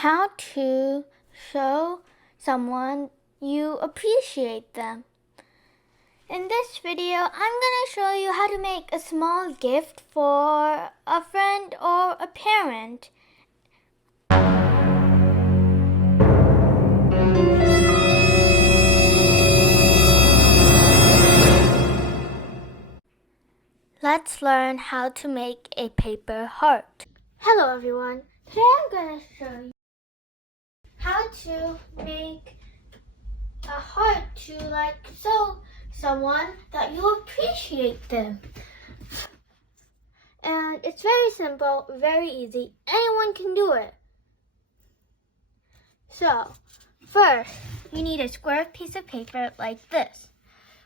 how to show someone you appreciate them. In this video, I'm going to show you how to make a small gift for a friend or a parent. Let's learn how to make a paper heart. Hello everyone, today I'm going to show you how to make a heart to show someone that you appreciate them. And it's very simple, very easy. Anyone can do it. So, first, you need a square piece of paper like this.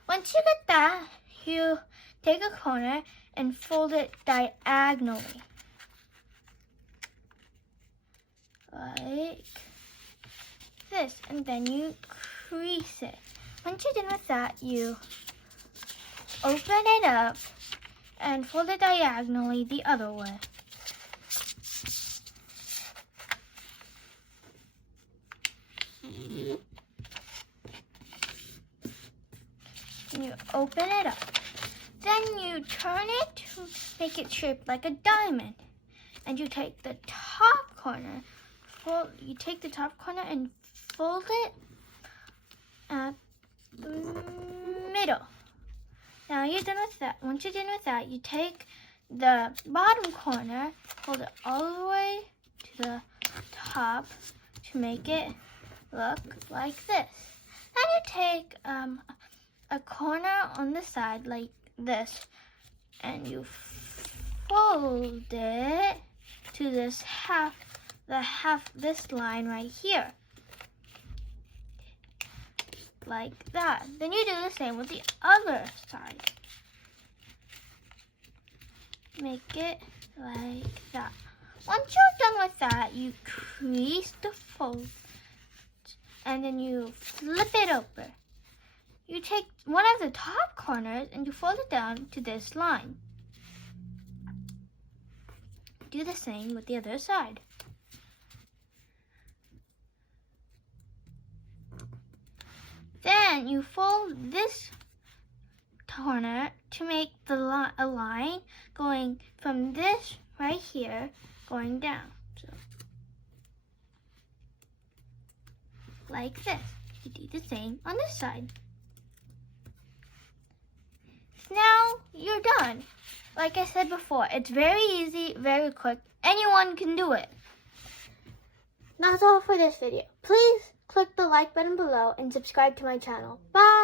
Once you get that, you take a corner and fold it diagonally. Like this. And then you crease it. Once you're done with that, you open it up and fold it diagonally the other way. And you open it up. Then you turn it to make it shaped like a diamond. And you take the top corner, and fold it at the middle. Now you're done with that. Once you're done with that, you take the bottom corner, fold it all the way to the top to make it look like this. Then you take a corner on the side like this, and you fold it to this this line right here. Like that. Then you do the same with the other side. Make it like that. Once you're done with that, you crease the fold and then you flip it over. You take one of the top corners and you fold it down to this line. Do the same with the other side. Then you fold this corner to make a line going from this right here going down. So, like this. You do the same on this side. Now you're done. Like I said before, it's very easy, very quick. Anyone can do it. That's all for this video. Please click the like button below and subscribe to my channel. Bye!